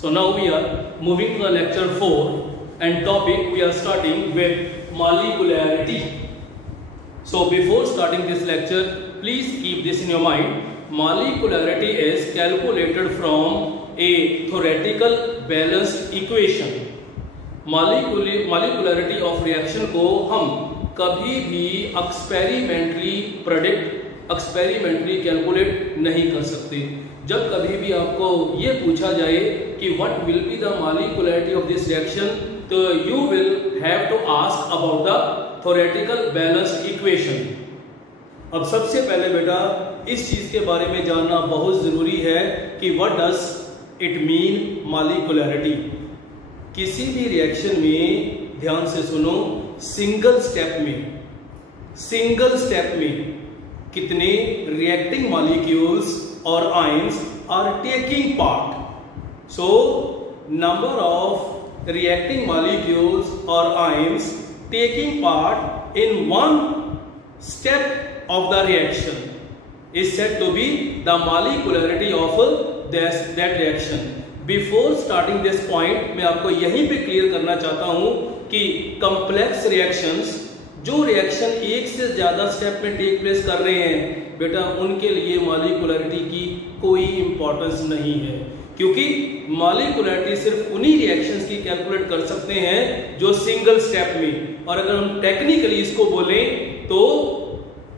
So now we are moving to the lecture 4 and topic we are starting with molecularity. So before starting this lecture, please keep this in your mind. Molecularity is calculated from a theoretical balanced equation. Molecularity of reaction को हम कभी भी experimentally calculate नहीं कर सकते. जब कभी भी आपको ये पूछा जाए कि what will be the molecularity of this reaction, तो you will have to ask about the theoretical balanced equation. अब सबसे पहले बेटा इस चीज के बारे में जानना बहुत जरूरी है कि what does it mean molecularity. किसी भी रिएक्शन में ध्यान से सुनो, सिंगल स्टेप में कितने रिएक्टिंग मॉलिक्यूल्स और ions are taking part. So number of reacting molecules और ions taking part in one step of the reaction is said to be the molecularity of that reaction. Before starting this point, मैं आपको यहीं पे clear करना चाहता हूं कि complex reactions, जो रिएक्शन एक से ज्यादा स्टेप में टेक प्लेस कर रहे हैं बेटा, उनके लिए मॉलिकुलरिटी की कोई इंपॉर्टेंस नहीं है, क्योंकि मॉलिकुलरिटी सिर्फ उन्हीं रिएक्शंस की कैलकुलेट कर सकते हैं जो सिंगल स्टेप में. और अगर हम टेक्निकली इसको बोलें तो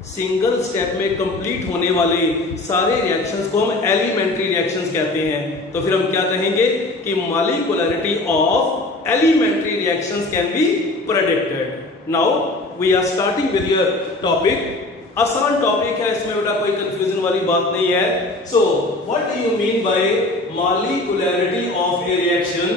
सिंगल स्टेप में कंप्लीट होने वाले सारे रिएक्शंस को हम एलिमेंट्री रिएक्शंस कहते हैं. तो फिर हम क्या कहेंगे कि molecularity of elementary reactions can be predicted. Now we are starting with your topic. आसान टॉपिक है, इसमें बेटा कोई कंफ्यूजन वाली बात नहीं है. So what do you mean by molecularity of a reaction?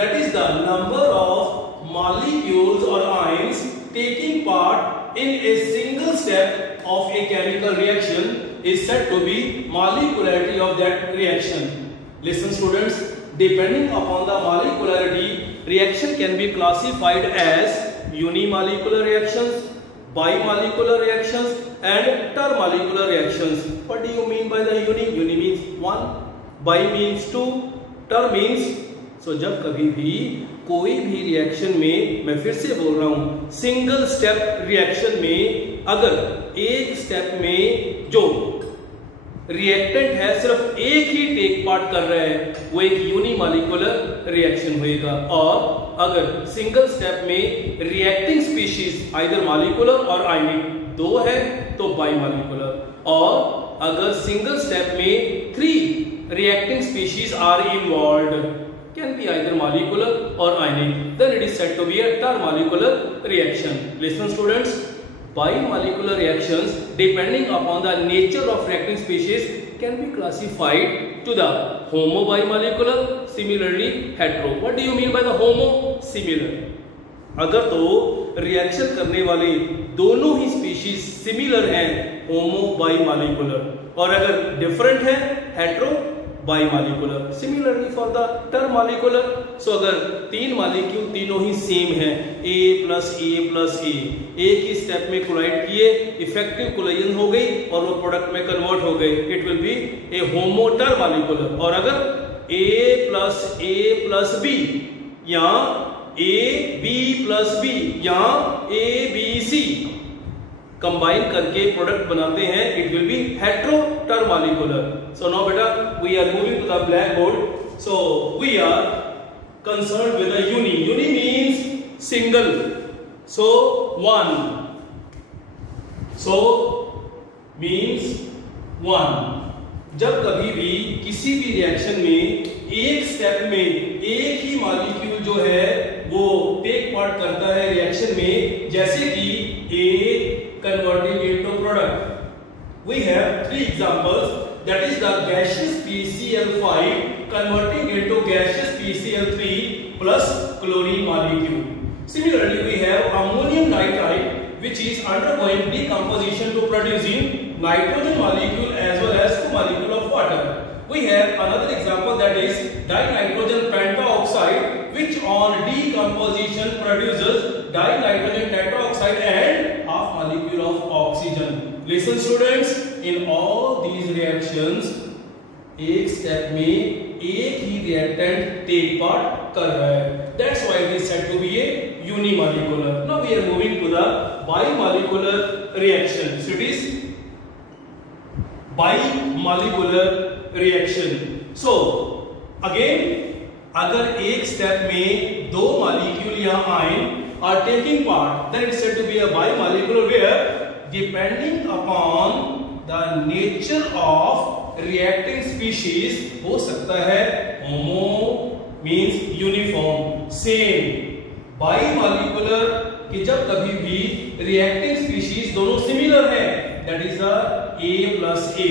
That is the number of molecules और ions taking part in a single step of a chemical reaction is said to be molecularity of that reaction. Listen students, depending upon the molecularity, reaction can be classified as unimolecular reactions, bimolecular reactions and termolecular reactions. What do you mean by the uni? Uni means one, bi means two, ter means. So जब कभी भी कोई भी reaction में, मैं फिर से बोल रहा हूं, सिंगल स्टेप रिएक्शन में अगर एक स्टेप में जो रिएक्टेंट है सिर्फ एक ही टेक पार्ट कर रहा है, वो एक यूनिमॉलिक्यूलर रिएक्शन होएगा. और अगर सिंगल स्टेप में रिएक्टिंग स्पीशीज आइदर मॉलिक्यूलर और आयनिक दो है तो बाइमॉलिक्यूलर. और अगर सिंगल स्टेप में 3 reacting species are involved, can be either molecular or ionic, then it is said to be a termolecular reaction. Listen students, bimolecular reactions depending upon the nature of reacting species can be classified to the homo-bimolecular, similarly hetero. What do you mean by the homo? Similar. अगर तो reaction करने वाले दोनों ही species similar हैं, होमो बाइमॉलिक्यूलर, और अगर different है hetero bimolecular. Similarly for the termolecular. So अगर 3 मॉलिक्यूल तीनों ही सेम हैं, A plus A plus A, एक ही स्टेप में कोलाइड किए, इफेक्टिव कोलिजन हो गई और वो प्रोडक्ट में कन्वर्ट हो गए, it will be a homo termolecular. और अगर A प्लस B या AB प्लस B या ABC कंबाइन करके प्रोडक्ट बनाते हैं, it will be hetero termolecular. So now beta we are moving to the blackboard. So we are concerned with the uni. Uni means single. So one. So means one. जब कभी भी किसी भी reaction में एक step में एक ही molecule जो है वो टेक पार्ट करता है रिएक्शन में, जैसे कि A converting into product, we have 3 examples. That is the gaseous PCl5 converting into gaseous PCl3 plus chlorine molecule. Similarly, we have ammonium nitride which is undergoing decomposition to producing nitrogen molecule as well as 2 molecule of water. We have another example, that is dinitrogen pentaoxide which on decomposition produces dinitrogen tetraoxide and half molecule of oxygen. Listen students, in all these reactions एक step में एक ही reactant take part कर रहा है. That's why it is said to be a unimolecular. Now we are moving to the bimolecular reaction. So it is bimolecular reaction. So again, अगर एक step में दो मॉलिक्यूल या ion are taking part, then it is said to be a bimolecular, where depending upon the nature of reacting species हो सकता है homo means uniform, same, bimolecular कि जब कभी भी reacting species दोनों similar है, that is the A plus A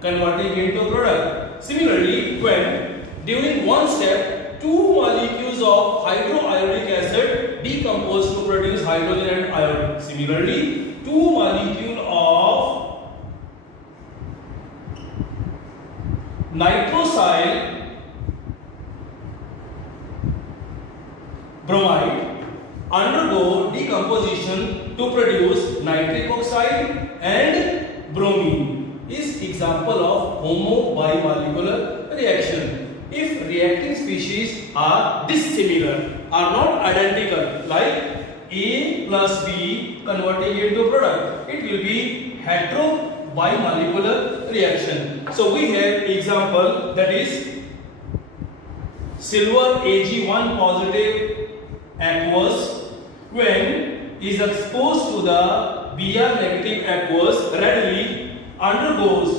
converting into product. Similarly, when during one step two molecules of hydroiodic acid decompose to produce hydrogen and iron. Similarly, two molecules of nitrosyl bromide undergo decomposition to produce nitric oxide and bromine. Is example of homo bimolecular reaction. If reacting species are dissimilar, are not identical, like A plus B converting into product, it will be hetero bimolecular reaction. So we have example, that is silver Ag1 positive aqueous when is exposed to the Br negative aqueous readily undergoes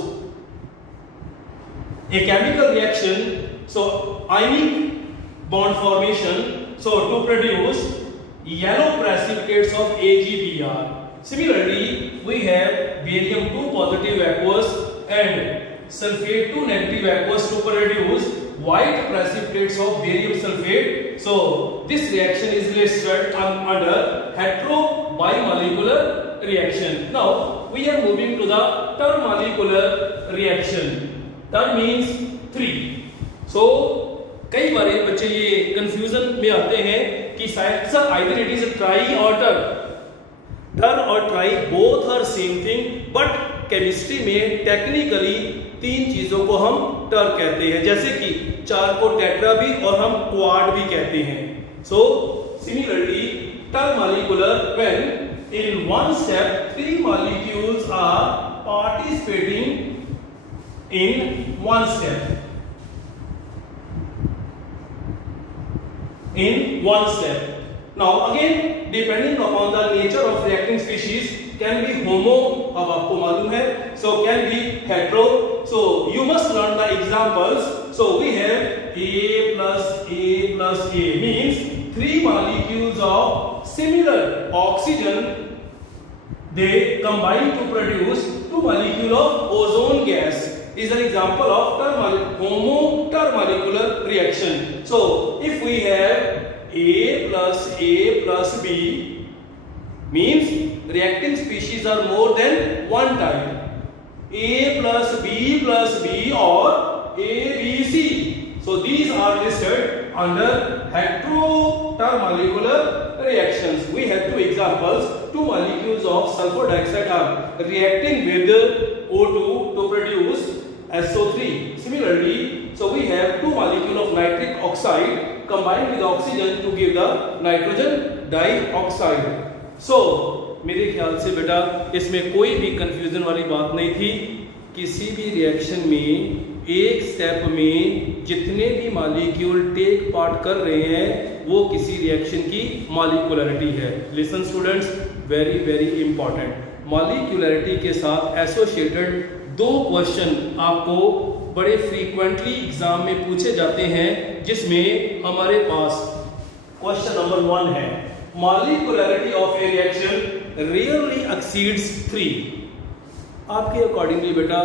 a chemical reaction. So ionic bond formation, so to produce yellow precipitates of AgBr. Similarly, we have barium 2 positive aqueous and sulfate 2 negative aqueous to produce white precipitates of barium sulfate. So this reaction is listed under hetero bimolecular reaction. Now we are moving to the termomolecular reaction. Term means 3. So कई बार बच्चे ये confusion में आते हैं कि शायद sir either it is tri or ter. Ter और tri both are same thing, but chemistry में टेक्निकली तीन चीजों को हम टर कहते हैं, जैसे कि चार को टेट्रा भी और हम क्वाड भी कहते हैं. So similarly termomolecular when in one step three molecules are participating in one step. Now again, depending upon the nature of reacting species, can be homo, अब आपको मालूम है, so can be hetero. So you must learn the examples. So we have A plus A means three molecules of similar oxygen, they combine to produce two molecules of ozone gas. Is an example of homo termomolecular reaction. So if we have A plus B means reacting species are more than one type. A plus B or ABC. So these are listed under heterotermomolecular reactions. We have two examples. Two molecules of sulfur dioxide are reacting with O2 to produce SO3. Similarly, so we have two molecules of nitric oxide combined with oxygen to give the nitrogen dioxide. So मेरे ख्याल से बेटा इसमें कोई भी confusion वाली बात नहीं थी. किसी भी रिएक्शन में एक स्टेप में जितने भी मॉलिक्यूल टेक पार्ट कर रहे हैं वो किसी रिएक्शन की मॉलिक्यूलरिटी है. Listen students, very very important. Molecularity के साथ एसोसिएटेड दो क्वेश्चन आपको बड़े फ्रीक्वेंटली एग्जाम में पूछे जाते हैं, जिसमें हमारे पास क्वेश्चन नंबर 1 है, molecularity of a reaction really exceeds 3. आपके अकॉर्डिंगली बेटा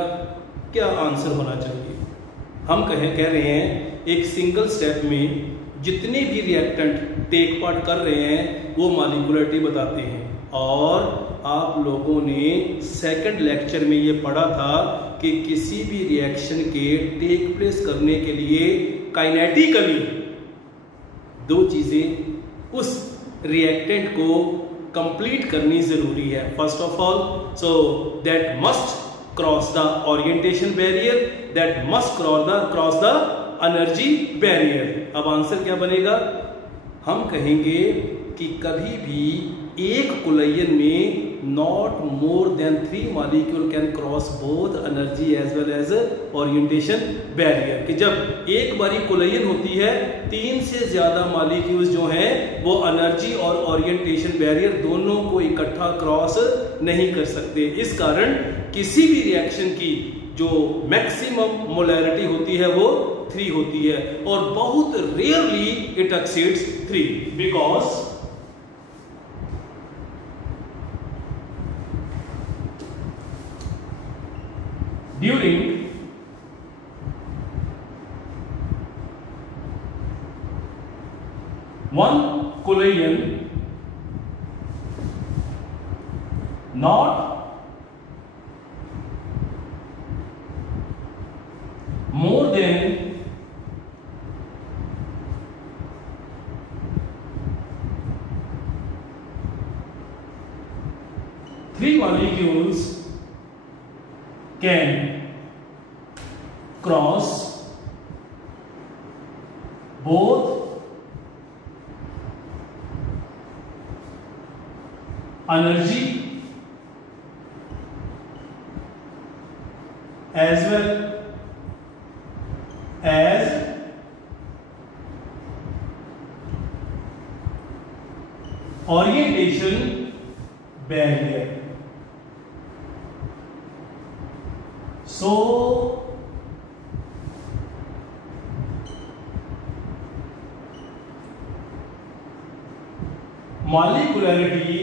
क्या आंसर होना चाहिए? हम कह रहे हैं एक सिंगल स्टेप में जितने भी रिएक्टेंट टेक पार्ट कर रहे हैं वो मॉलिक्यूलरिटी बताते हैं. और आप लोगों ने सेकंड लेक्चर में ये पढ़ा था कि किसी भी रिएक्शन के टेक प्लेस करने के लिए काइनेटिकली दो चीजें उस रिएक्टेंट को कंप्लीट करनी जरूरी है. First of all, so that must cross the orientation barrier, that must cross the energy barrier. अब आंसर क्या बनेगा? हम कहेंगे कि कभी भी एक कोलिजन में not more than 3 molecule can cross both energy as well as orientation barrier. कि जब एक बारी कोलिजन होती है 3 से ज्यादा मॉलिक्यूल्स जो हैं वो एनर्जी और ओरिएंटेशन बैरियर दोनों को इकट्ठा क्रॉस नहीं कर सकते। इस कारण किसी भी रिएक्शन की जो मैक्सिमम मोलैरिटी होती है वो 3 होती है और बहुत rarely it exceeds 3 because during one collision not more than 3 molecules can cross both energy as well as orientation barrier. So molecularity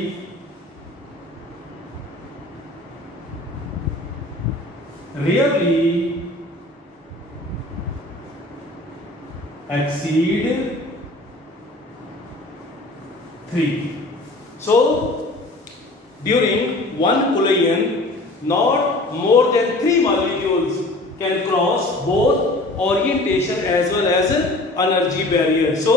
rarely exceed 3. So during one collision not more than 3 molecules can cross both orientation as well as energy barrier. So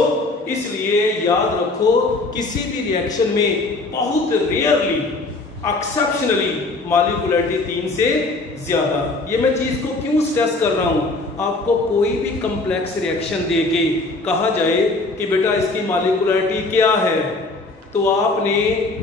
इसलिए याद रखो किसी भी reaction में बहुत rarely exceptionally मॉलिक्युलरिटी 3 से ज्यादा। ये मैं चीज को क्यों स्ट्रेस कर रहा हूं? आपको कोई भी कम्प्लेक्स रिएक्शन देके कहा जाए कि बेटा इसकी मॉलिक्युलरिटी क्या है, तो आपने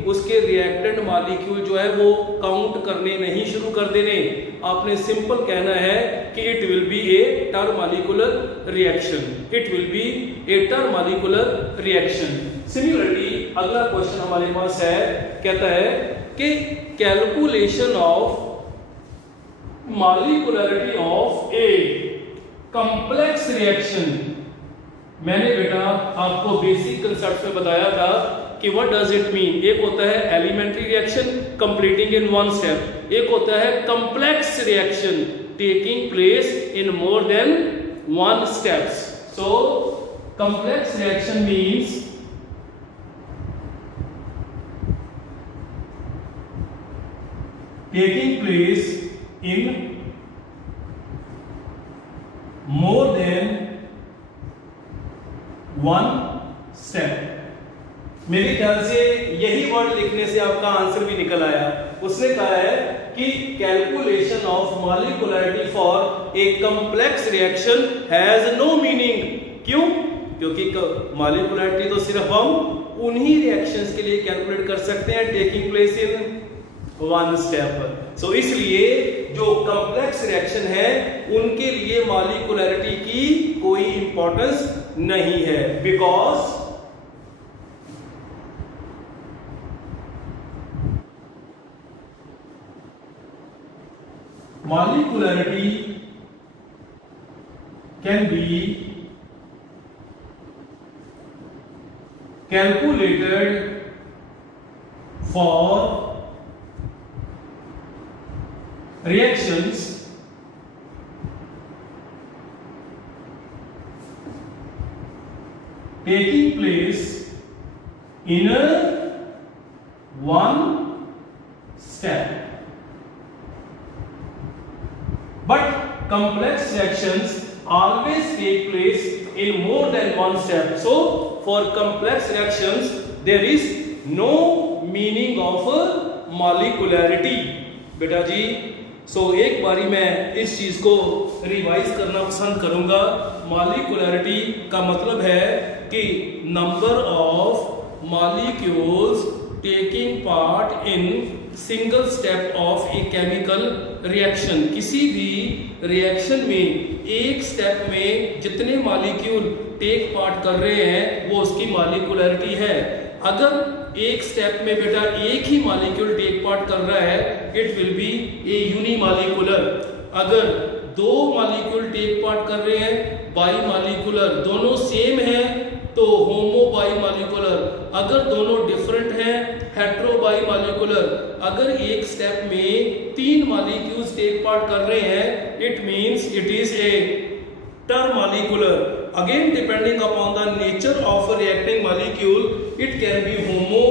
उसके रिएक्टेंट मॉलिक्यूल जो है वो काउंट करने नहीं शुरू कर देने। आपने सिंपल कहना है कि it will be a termolecular reaction, it will be a termolecular reaction. Similarly अगला क्वेश्चन हमारे पास है, कहता है कि calculation of molecularity of a complex reaction. मैंने बेटा आपको बेसिक कंसेप्ट में बताया था कि व्हाट डज इट मीन। एक होता है elementary reaction completing in one step, एक होता है complex reaction taking place in more than one steps. So complex reaction means taking place in more than one step. मेरे ख्याल से यही वर्ड लिखने से आपका आंसर भी निकल आया। उसने कहा है कि calculation of molecularity for a complex reaction has no meaning. क्यों? क्योंकि मॉलिक्युलरिटी तो सिर्फ हम उन्हीं रिएक्शंस के लिए कैलकुलेट कर सकते हैं taking place in one step. So इसलिए जो कॉम्प्लेक्स रिएक्शन है उनके लिए मॉलिक्युलरिटी की कोई इंपॉर्टेंस नहीं है, because molecularity can be calculated for reactions taking place in a one step. But complex reactions always take place in more than one step. So for complex reactions there is no meaning of molecularity. बेटा जी एक बारी मैं इस चीज को revise करना पसंद करूंगा। मॉलिक्यूलरिटी का मतलब है कि number of molecules taking part in single step of a chemical reaction. किसी भी रिएक्शन में एक स्टेप में जितने मॉलिक्यूल टेक पार्ट कर रहे हैं वो उसकी मॉलिक्यूलरिटी है। अगर एक स्टेप में बेटा एक ही मॉलिक्यूल टेक पार्ट कर रहा है, it will be A unimolecular. अगर दो मॉलिक्यूल टेक पार्ट कर रहे हैं, बाई मॉलिक्यूलर। दोनों सेम है तो होमो बाई मॉलिक्यूलर। अगर दोनों डिफरेंट हैं, हेट्रो बाई मॉलिक्यूलर। अगर एक स्टेप में तीन मॉलिक्यूल्स टेक पार्ट कर रहे हैं, it means it is a termolecular. Again, depending upon the nature of a reacting molecule, it can be homo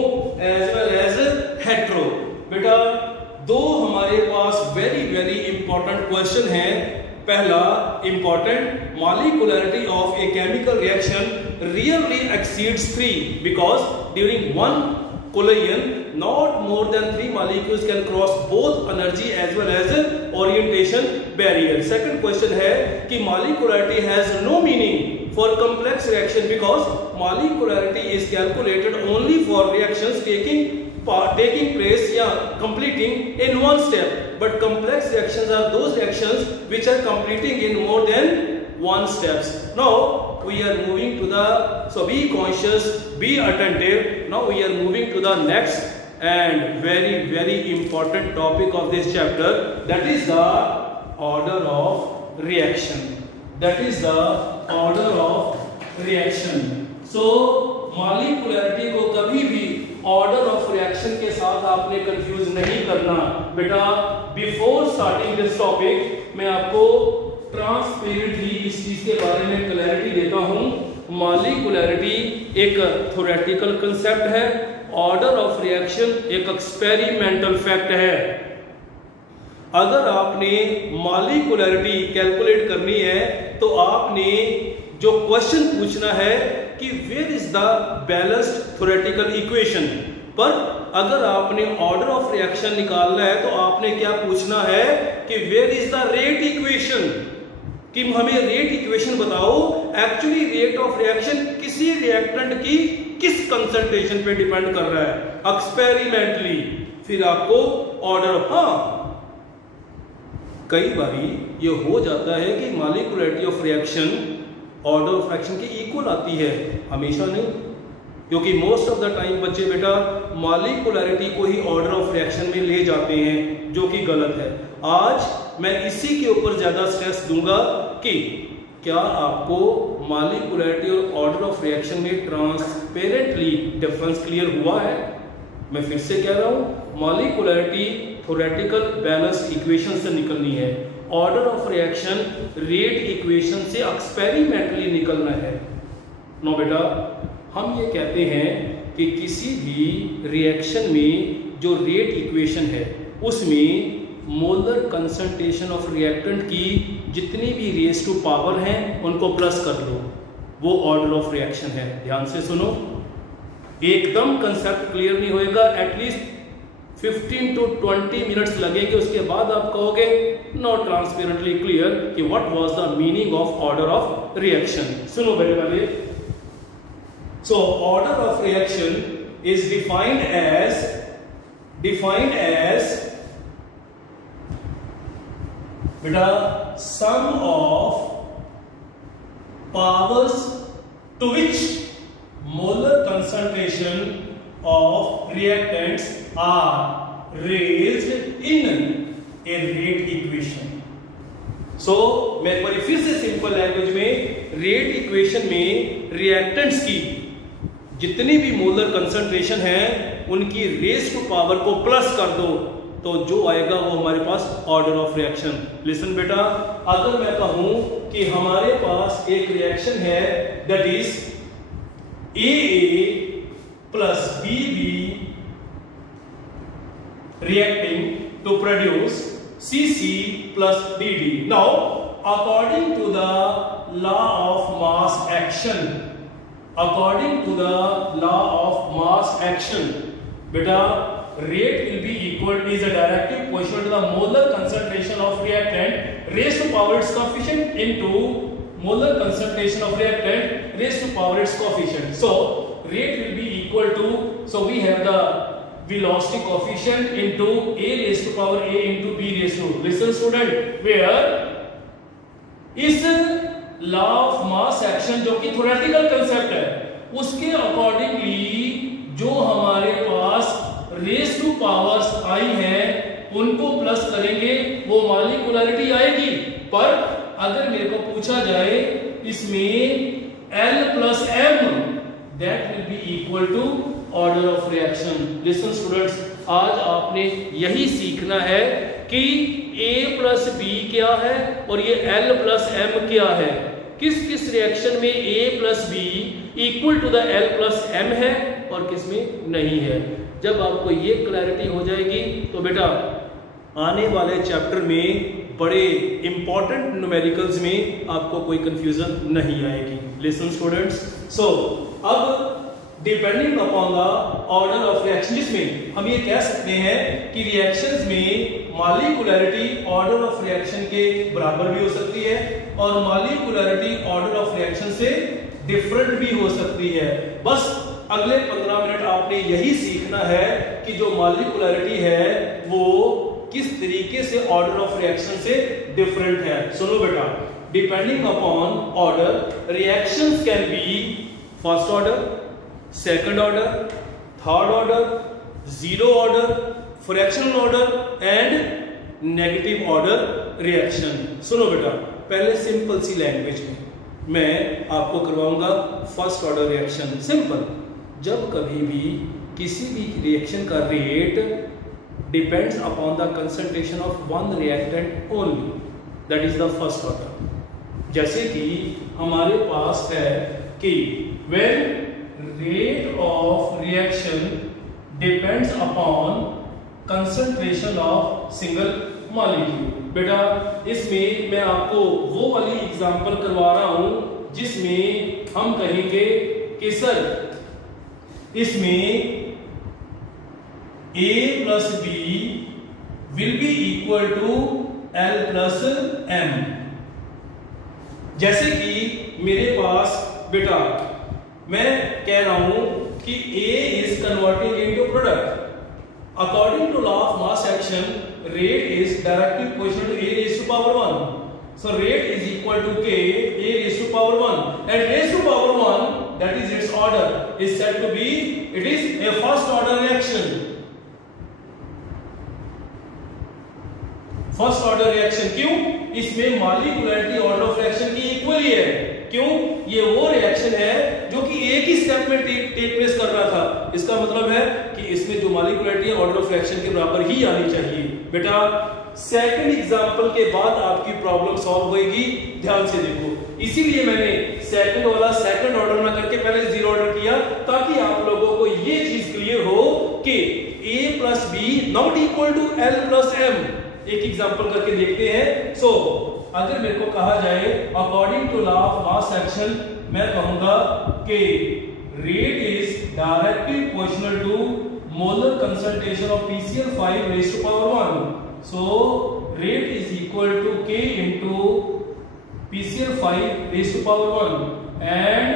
as well as hetero. बेटा दो हमारे पास very important question है। पहला important, molecularity of a chemical reaction rarely exceeds 3 because during one collision not more than 3 molecules can cross both energy as well as orientation barrier. Second question है कि molecularity has no meaning for complex reaction because molecularity is calculated only for reactions taking place या completing in one step, but complex reactions are those reactions which are completing in more than one steps. Now we are moving to the, so be conscious, be attentive. Now we are moving to the next and very important topic of this chapter, that is the order of reaction. That is the order of reaction. So molecularity को कभी भी order of reaction के साथ आपने confuse नहीं करना बेटा। Before starting this topic मैं आपको ट्रांसपेरेंटली इस चीज के बारे में क्लैरिटी देता हूं। मॉलिक्यूलरिटी एक थ्योरेटिकल कंसेप्ट है, ऑर्डर ऑफ रिएक्शन एक एक्सपेरिमेंटल फैक्ट है। अगर आपने मॉलिक्यूलरिटी कैलकुलेट करनी है तो आपने जो क्वेश्चन पूछना है कि where is the balanced theoretical equation, पर अगर आपने ऑर्डर ऑफ रिएक्शन निकालना है तो आपने क्या पूछना है कि where is the rate equation, कि हमें रेट इक्वेशन बताओ। एक्चुअली रेट ऑफ रिएक्शन किसी रिएक्टेंट की किस कंसंट्रेशन पे डिपेंड कर रहा है एक्सपेरिमेंटली, फिर आपको ऑर्डर। हाँ, कई बारी ये हो जाता है कि molecularity of reaction order of reaction की इक्वल आती है, हमेशा नहीं, क्योंकि मोस्ट ऑफ द टाइम बच्चे बेटा मॉलिक्यूलरिटी को ही ऑर्डर ऑफ रिएक्शन में ले जाते हैं, जो कि गलत है। आज मैं इसी के ऊपर ज्यादा स्ट्रेस दूंगा कि क्या आपको मॉलिक्यूलरिटी और ऑर्डर ऑफ रिएक्शन में ट्रांसपेरेंटली डिफरेंस क्लियर हुआ है। मैं फिर से कह रहा हूं, मॉलिक्यूलरिटी थ्योरेटिकल बैलेंस इक्वेशन से निकलनी है, order of reaction rate equation से एक्सपेरिमेंटली निकलना है। नो बेटा, हम ये कहते हैं कि किसी भी रिएक्शन में जो रेट इक्वेशन है उसमें मोलर कंसंट्रेशन ऑफ रिएक्टेंट की जितनी भी रेज टू पावर हैं उनको प्लस कर लो, वो ऑर्डर ऑफ रिएक्शन है। ध्यान से सुनो, एकदम कंसेप्ट क्लियर नहीं होएगा, एटलीस्ट 15 to 20 मिनट्स लगेंगे, उसके बाद आप कहोगे नॉट ट्रांसपेरेंटली क्लियर कि what was the meaning of order of reaction. सुनो मेरे वाले, so order of reaction is defined as बेटा sum of powers to which molar concentration of reactants are raised in a rate equation. So मैं एक बार फिर से simple language में rate equation में रिएक्टेंट्स की जितनी भी मोलर कंसंट्रेशन है उनकी रेज टू पावर को प्लस कर दो, तो जो आएगा वो हमारे पास ऑर्डर ऑफ रिएक्शन। लिसन बेटा, अगर मैं कहूं कि हमारे पास एक रिएक्शन है that is AA plus BB reacting to produce CC plus DD. Now, according to the law of mass action, बेटा rate will be equal is a directive proportional to the molar concentration of reactant raised to power its coefficient into molar concentration of reactant raised to power its coefficient. So rate will be equal to, so we have the velocity coefficient into a raised to power a into b raised to, listen student, where इस law of mass action जो कि theoretical concept है उसके accordingly जो हमारे पास raise two powers आई हैं उनको plus करेंगे वो मॉलिक्यूलरिटी आएगी। पर अगर मेरे को पूछा जाए इसमें L plus M that will be equal to order of reaction. Listen students, आज आपने यही सीखना है कि A प्लस बी क्या है और ये L प्लस M क्या है, किस किस रिएक्शन में A plus B equal to the L plus M है और किस में नहीं है। जब आपको ये क्लैरिटी हो जाएगी तो बेटा आने वाले चैप्टर में बड़े इंपॉर्टेंट न्यूमेरिकल्स में आपको कोई कंफ्यूजन नहीं आएगी। लिसन स्टूडेंट्स, सो अब depending upon the order of reaction, जिसमें हम ये कह सकते हैं कि रिएक्शंस में मॉलिक्यूलरिटी ऑर्डर ऑफ रिएक्शन के बराबर भी हो सकती है और मॉलिक्यूलरिटी ऑर्डर ऑफ रिएक्शन से डिफरेंट भी हो सकती है। बस अगले 15 मिनट आपने यही सीखना है कि जो मॉलिक्यूलरिटी है वो किस तरीके से ऑर्डर ऑफ रिएक्शन से डिफरेंट है। सुनो बेटा, depending upon order reactions can B first order, second order, third order, zero order, fractional order and negative order reaction. सुनो बेटा, पहले सिंपल सी लैंग्वेज में मैं आपको करवाऊंगा फर्स्ट ऑर्डर रिएक्शन। सिंपल, जब कभी भी किसी भी रिएक्शन का rate depends upon the concentration of one reactant only, that is the first order. जैसे कि हमारे पास है कि when rate of reaction depends upon concentration of single molecule। बेटा इसमें मैं आपको वो वाली एग्जांपल करवा रहा हूं जिसमें हम कहेंगे कि सर इसमें A plus B will be equal to L plus M। जैसे कि मेरे पास बेटा मैं कह रहा हूं कि A is converting into product according to law of mass action, rate is directly proportional to A raised to power 1, so rate is equal to K A raised to power 1 and raised to power 1 that is its order is said to be, it is a first order reaction। First order reaction क्यों? इसमें molecularity order of reaction की equal ही है। क्यों? ये वो reaction है जो कि एक ही स्टेप में टेक प्लेस कर रहा था। इसका मतलब है कि इसमें जो मॉलिक्यूलरिटी है ऑर्डर ऑफ रिएक्शन के बराबर ही आनी चाहिए। बेटा सेकंड एग्जांपल के बाद आपकी प्रॉब्लम सॉल्व होगी, ध्यान से देखो। इसीलिए मैंने सेकंड वाला सेकंड ऑर्डर ना करके पहले जीरो ऑर्डर किया ताकि आप लोगों को ये चीज क्लियर हो कि A plus B not equal to L plus M। एक एग्जांपल करके देखते हैं। सो अगर मेरे को कहा जाए according to law of mass action, मैं कहूंगा कि rate is directly proportional to molar concentration of PCl5 raise to power 1। So rate is equal to K into PCl5 raise to power 1 and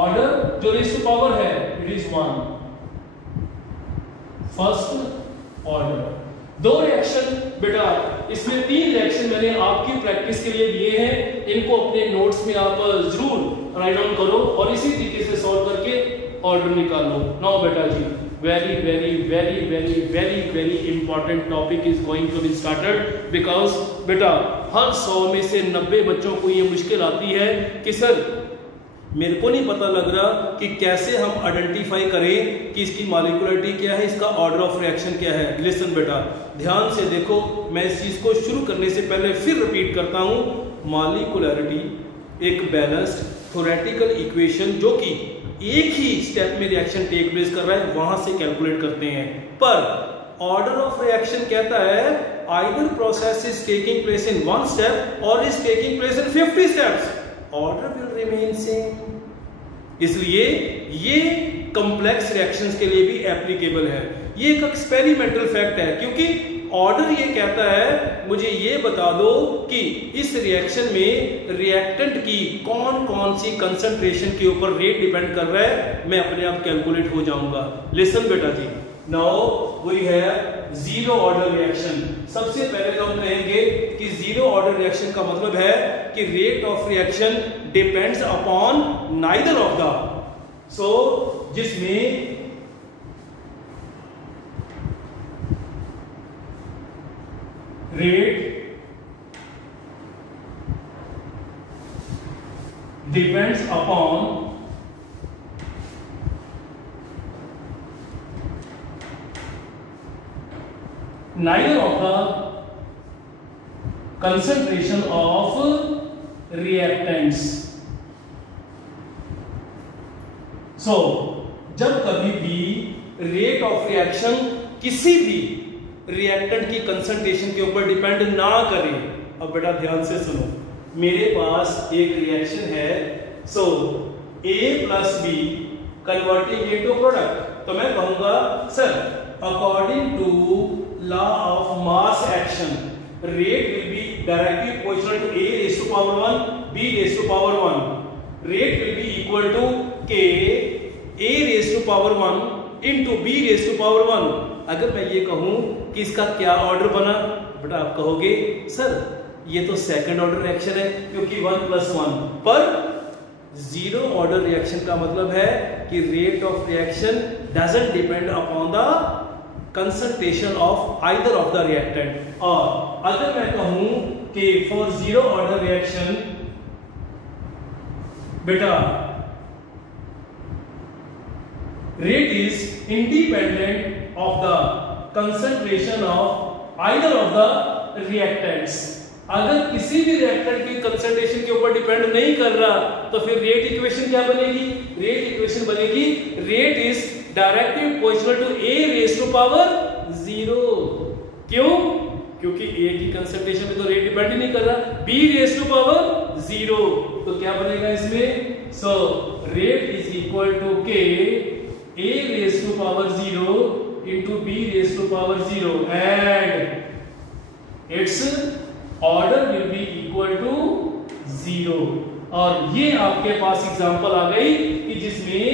order जो raise to power है it is 1, first order. दो reaction बेटा, इसमें तीन reaction मैंने आपकी practice के लिए दिए हैं, इनको अपने नोट्स में आप जरूर राइट डाउन करो और इसी तरीके से सॉल्व करके ऑर्डर निकालो। नाउ बेटा जी, very very very very very very important topic is going to be started, because बेटा हर 100 में से 90 बच्चों को ये मुश्किल आती है कि सर मेरे को नहीं पता लग रहा कि कैसे हम आइडेंटिफाई करें कि इसकी मॉलिक्यूलरिटी क्या है, इसका ऑर्डर ऑफ रिएक्शन क्या है। लिसन बेटा, ध्यान से देखो, मैं इस चीज को शुरू करने से पहले फिर रिपीट करता हूं। मॉलिक्यूलरिटी एक बैलेंस्ड थ्योरेटिकल इक्वेशन जो कि एक ही स्टेप में रिएक्शन टेक प्लेस कर रहा है वहां से कैलकुलेट करते हैं, पर ऑर्डर ऑफ रिएक्शन कहता है either process is taking place in one step or is taking place in 50 steps, order will remain same. इसलिए ये कॉम्प्लेक्स रिएक्शंस के लिए भी एप्लीकेबल है। ये एक एक्सपेरिमेंटल फैक्ट है, क्योंकि ऑर्डर ये कहता है मुझे ये बता दो कि इस रिएक्शन में रिएक्टेंट की कौन कौन सी कंसंट्रेशन के ऊपर रेट डिपेंड कर रहा है, मैं अपने आप कैलकुलेट हो जाऊंगा। लिसन बेटा जी, now we have zero order reaction. सबसे पहले तो हम कहेंगे कि जीरो ऑर्डर रिएक्शन का मतलब है कि rate of reaction depends upon neither of the, so जिसमें rate depends upon neither of the concentration of reactants. So जब कभी भी रेट ऑफ रिएक्शन किसी भी रिएक्टेंट की कंसंट्रेशन के ऊपर डिपेंड ना करे, अब बेटा ध्यान से सुनो, मेरे पास एक रिएक्शन है, so A plus B converting into product, तो मैं कहूंगा sir according to law of mass action rate will be directly proportional to a raised to power 1 b raised to power 1, rate will be equal to k a raised to power 1 into b raised to power 1। अगर मैं ये कहूं कि इसका क्या order बना, बेटा आप कहोगे सर ये तो सेकंड ऑर्डर रिएक्शन है क्योंकि 1 + 1, पर जीरो ऑर्डर रिएक्शन का मतलब है कि rate of reaction doesn't depend upon the concentration of either of the reactant। और अगर मैं कहूं कि for zero order reaction बेटा rate is independent of the concentration of either of the reactants। अगर किसी भी रिएक्टेंट की कंसंट्रेशन के ऊपर डिपेंड नहीं कर रहा तो फिर रेट इक्वेशन क्या बनेगी? रेट इक्वेशन बनेगी rate is directly proportional to a raise to power 0। क्यों? क्योंकि a की कंसंट्रेशन में तो रेट डिपेंड ही नहीं कर रहा, b रेज़ टू पावर 0, तो क्या बनेगा इसमें? So rate is equal to k a raise to power 0 into b raise to power 0 and its order will be equal to 0। और ये आपके पास एग्जांपल आ गई कि जिसमें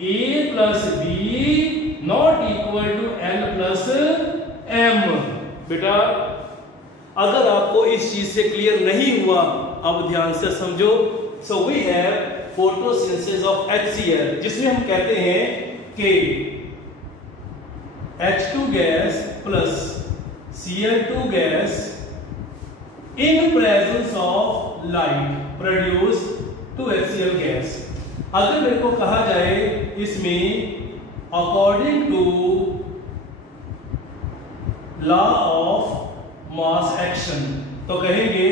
a plus B not equal to l plus m। बेटा अगर आपको इस चीज से क्लियर नहीं हुआ, अब ध्यान से समझो। So we have photosynthesis of HCl, जिसमें हम कहते हैं कि H2 gas plus Cl2 gas in presence of light produce 2HCl gas। अगर मेरे को कहा जाए इसमें according to law of mass action, तो कहेंगे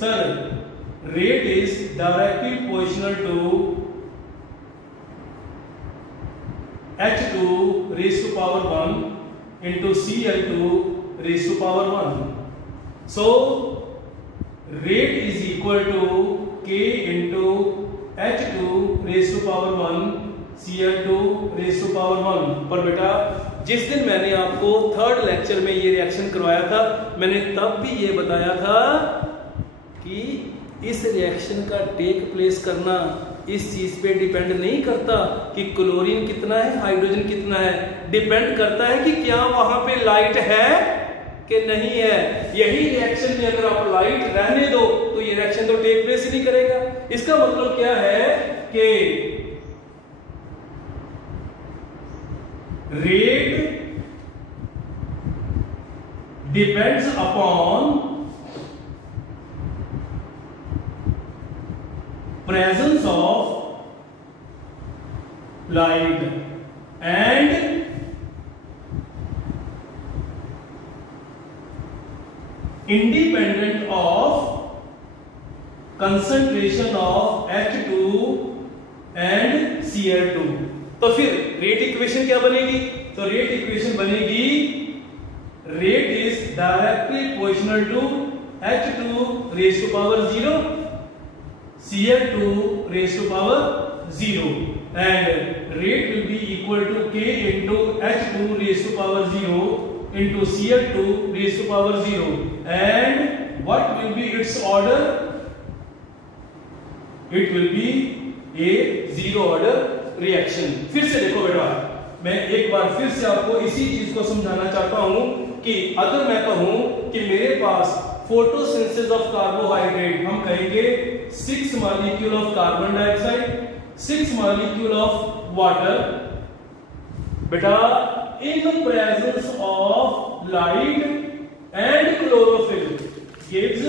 sir rate is directly proportional to H2 raise to power 1 into Cl2 raise to power 1। So rate is equal to k into H2 raise to power 1 Cl2 raise to power 1। पर बेटा जिस दिन मैंने आपको third lecture में ये reaction करवाया था, मैंने तब भी ये बताया था कि इस रिएक्शन का टेक प्लेस करना इस चीज पे डिपेंड नहीं करता कि क्लोरीन कितना है, हाइड्रोजन कितना है, डिपेंड करता है कि क्या वहां पे लाइट है कि नहीं है। यही रिएक्शन में अगर आप लाइट रहने दो तो ये रिएक्शन तो टेक प्लेस ही नहीं करेगा। इसका मतलब क्या है कि rate depends upon presence of light and independent of concentration of H2 and Cl2। तो फिर रेट इक्वेशन क्या बनेगी? तो रेट इक्वेशन बनेगी rate is directly proportional to H2 raise to power 0 Cl2 raise to power 0। and rate will be equal to K into H2 raised to power 0 into Cl2 raised to power 0, and what will be its order? It will be a zero order reaction. फिर से देखो बेटा, मैं एक बार फिर से आपको इसी चीज को समझाना चाहता हूं कि अगर मैं कहूं कि मेरे पास फोटोसिंथेसिस ऑफ कार्बोहाइड्रेट, हम कहेंगे 6 molecule of carbon dioxide, 6 molecule of water, बेटा in presence of light and chlorophyll gives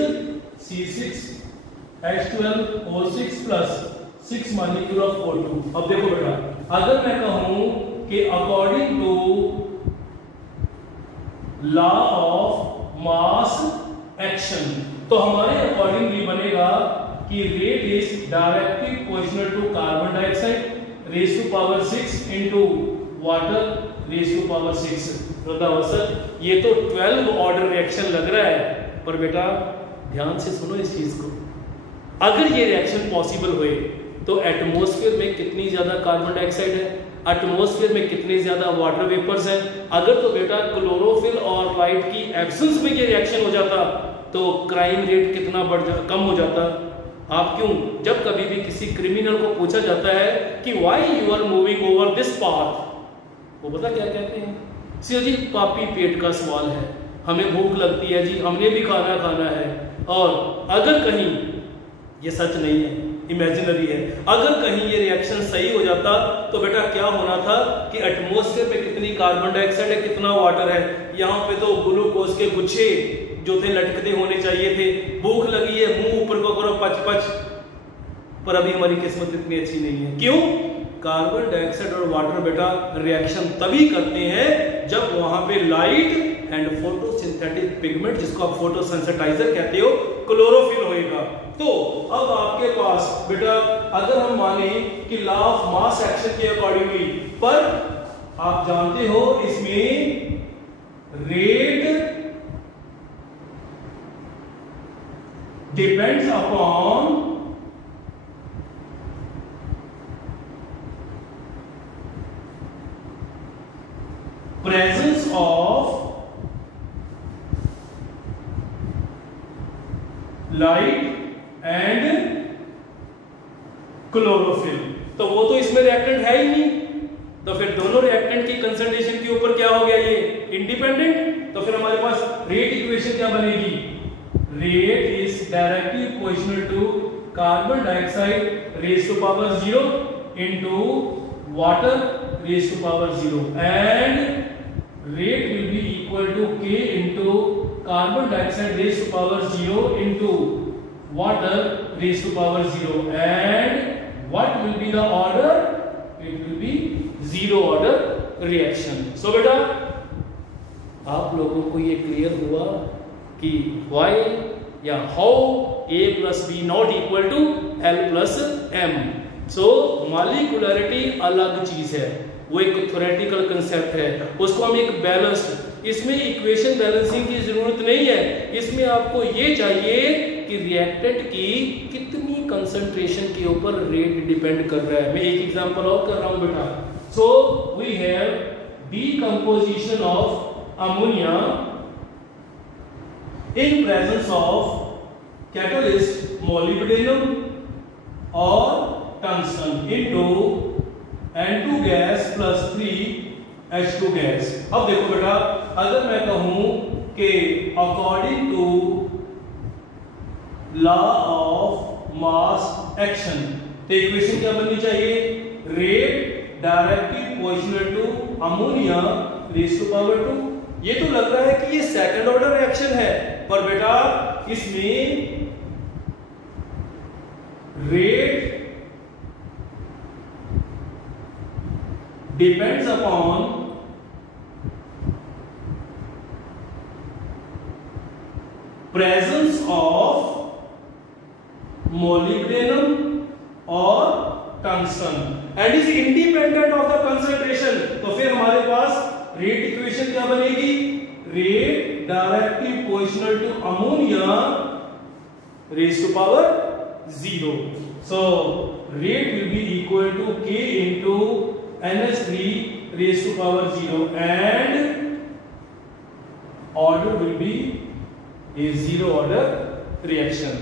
C6H12O6 plus 6 molecule of O2. अब देखो बेटा, अगर मैं कहूं कि according to law of mass action, तो हमारे अकॉर्डिंगली बनेगा कि rate is directly proportional to carbon dioxide raised to power 6 into water raised to power 6. Sir ये तो 12 ऑर्डर रिएक्शन लग रहा है, पर बेटा ध्यान से सुनो इस चीज को। अगर ये रिएक्शन पॉसिबल हुए तो एटमॉस्फेयर में कितनी ज्यादा कार्बन डाइऑक्साइड है, एटमॉस्फेयर में कितने ज्यादा वाटर वेपर्स हैं। अगर तो बेटा क्लोरोफिल और लाइट की एब्सेंस में ये रिएक्शन हो जाता तो क्राइम रेट कितना कम हो जाता। आप क्यों, जब कभी भी किसी क्रिमिनल को पूछा जाता है कि why you are moving over this path, वो पता क्या कहते हैं? जी पापी पेट का सवाल है, हमें भूख लगती है जी, हमने भी खाना खाना है। और अगर कहीं ये सच नहीं है, इमेजिनरी है, अगर कहीं ये रिएक्शन सही हो जाता तो बेटा क्या होना था कि एटमॉस्फेयर में कितनी कार्बन डाइऑक्साइड है, कितना वाटर है, यहाँ पे तो ग्लूकोज के गुच्छे जो थे लटकते होने चाहिए थे। भूख लगी है, मुंह ऊपर को करो, पच पच, पर अभी हमारी किस्मत इतनी अच्छी नहीं है। क्यों? कार्बन डाइऑक्साइड और वाटर बेटा रिएक्शन तभी करते हैं जब वहां पे लाइट एंड फोटोसिंथेटिक पिगमेंट, जिसको आप फोटोसेंसिटाइजर कहते हो, क्लोरोफिल होएगा। तो अब आपके Pass बेटा अगर हम माने कि लॉ ऑफ मास एक्शन के अकॉर्डिंगली, पर आप जानते हो इसमें rate depends upon presence of light and chlorophyll। तो वो तो इसमें रिएक्टेंट है ही नहीं, तो फिर दोनों रिएक्टेंट की कंसंट्रेशन के ऊपर क्या हो गया, ये इंडिपेंडेंट। तो फिर हमारे पास रेट इक्वेशन क्या बनेगी? Rate is directly proportional to carbon dioxide raise to power 0 into water raise to power 0, and rate will be equal to K into carbon dioxide raised to power 0 into water raised to power 0, and what will be the order? It will be zero order reaction. So बेटा आप लोगों को ये clear हुआ कि why या how A plus B not equal to L plus M। So molecularity अलग चीज है, वो एक थ्योरेटिकल कंसेप्ट है, उसको हम एक बैलेंस्ड, इसमें इक्वेशन बैलेंसिंग की जरूरत नहीं है। इसमें आपको ये चाहिए कि रिएक्टेंट की कितनी कंसंट्रेशन के ऊपर रेट डिपेंड कर रहा है। मैं एक एग्जांपल और कर रहा हूं बेटा। So we have decomposition of ammonia in presence of catalyst molybdenum और tungsten into N2 gas plus 3H2 gas. अब देखो बेटा, अगर मैं कहूं कि according to law of mass action, तो इक्वेशन क्या बननी चाहिए? Rate directly proportional to ammonia rays to power 2। ये तो लग रहा है कि ये सेकंड ऑर्डर रिएक्शन है, पर बेटा इसमें rate depends upon presence of molybdenum और tungsten and is independent of the concentration। तो फिर हमारे पास रेट इक्वेशन क्या बनेगी? Rate directly proportional to ammonia rays to power 0। So rate will be equal to K into NH3 raised to power 0 and order will be a zero order reaction.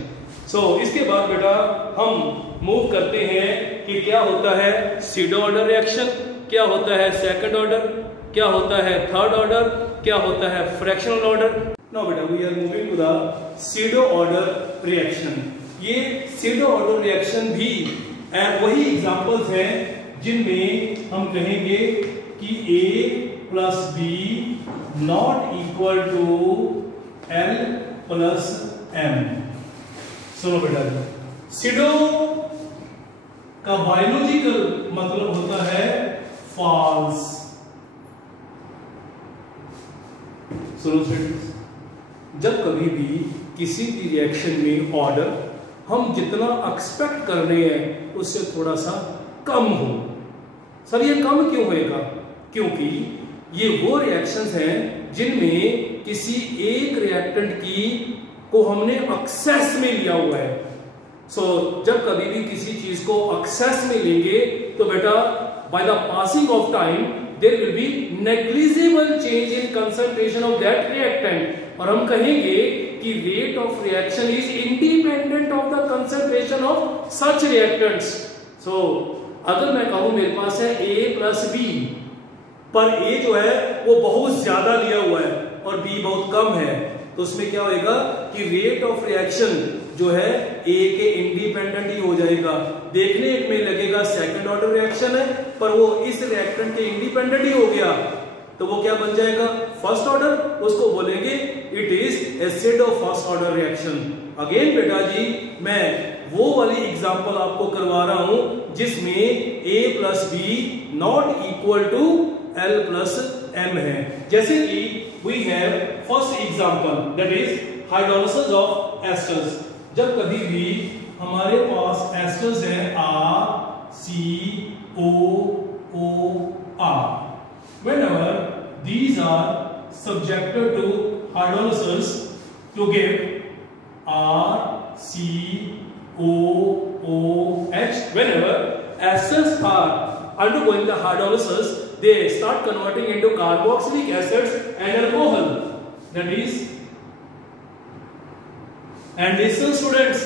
So इसके बाद बेटा हम move करते हैं कि क्या होता है सीडो ऑर्डर रिएक्शन, क्या होता है सेकंड ऑर्डर, क्या होता है थर्ड ऑर्डर, क्या होता है फ्रैक्शनल ऑर्डर. नाउ बेटा we are moving to the pseudo order reaction. ये सीडो ऑर्डर रिएक्शन भी वही एग्जांपल्स हैं जिनमें हम कहेंगे कि A plus B not equal to L plus M. सुनो बेटा, सीडो का बायोलॉजिकल मतलब होता है फॉल्स. सुनो स्टूडेंट्स, जब कभी भी किसी भी रिएक्शन में ऑर्डर हम जितना एक्सपेक्ट कर रहे हैं उससे थोड़ा सा कम हो. सर ये कम क्यों होएगा? क्योंकि ये वो रिएक्शंस हैं जिनमें किसी एक रिएक्टेंट की को हमने एक्सेस में लिया हुआ है. सो जब कभी भी किसी चीज को एक्सेस में लेंगे तो बेटा by the passing of time there will be negligible change in concentration of that reactant. और हम कहेंगे कि rate of reaction is independent of the concentration of such reactants. So अगर मैं कहूं मेरे पास है A प्लस B, पर A जो है वो बहुत ज्यादा लिया हुआ है और B बहुत कम है, तो उसमें क्या होएगा कि रेट ऑफ रिएक्शन जो है A के इंडिपेंडेंट ही हो जाएगा. देखने में लगेगा सेकंड ऑर्डर रिएक्शन है, पर वो इस रिएक्टेंट के इंडिपेंडेंट ही हो गया, तो वो क्या बन जाएगा फर्स्ट ऑर्डर. उसको बोलेंगे it is acid of first order reaction. Again बेटा जी मैं वो वाली एग्जांपल आपको करवा रहा हूं जिसमें A plus B not equal to L plus M है. जैसे कि we have first example that is hydrolysis of esters. जब कभी भी हमारे पास एस्टर्स है RCOOR, whenever these are subjected to hydrolysis to give RCOOH, whenever esters are undergoing the hydrolysis they start converting into carboxylic acids and alcohol. That is, and listen students,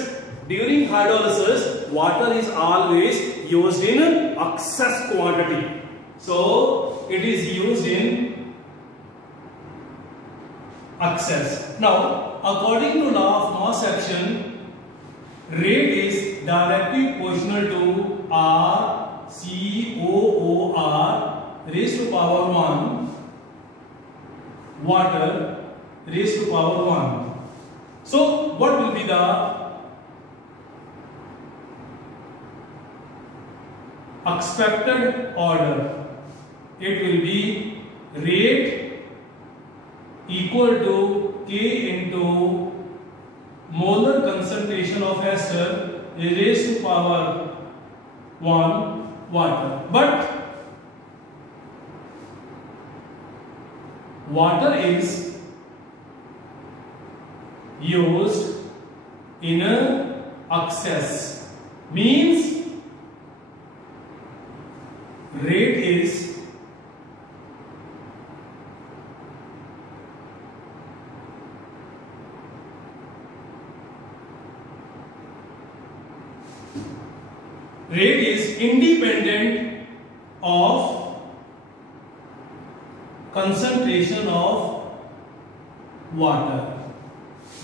during hydrolysis water is always used in excess quantity. So it is used in excess. Now according to law of mass action, rate is directly proportional to RCOOR raised to power 1 water raised to power 1. So what will be the expected order? It will be rate equal to K into molar concentration of ester raised to power 1 water. But water is used in excess, means rate is independent of concentration of water.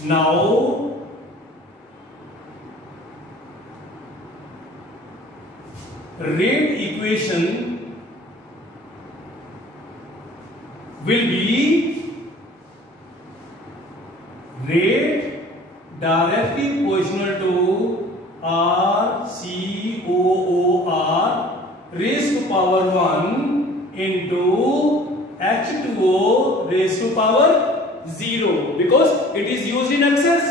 Now rate equation will be rate directly proportional to RCOOR raised to power 1 into H2O raised to power 0, because it is used in excess.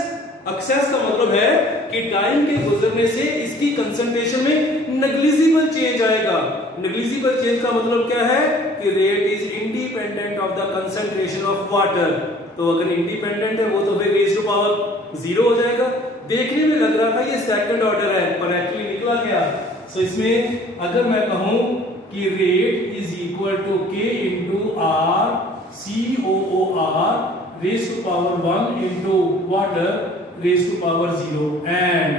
excess का मतलब है कि time के गुजरने से इसकी concentration में negligible change आएगा. नेग्लिजिबल चेंज का मतलब क्या है कि rate is independent of the concentration of water. तो अगर इंडिपेंडेंट है वो तो फिर रेज़ टू पावर 0 हो जाएगा. देखने में लग रहा था ये सेकंड ऑर्डर है, पर एक्चुअली निकला क्या सो इसमें अगर मैं कहूं कि rate is equal to K into R COOR raise to power 1 into water raise to power 0 and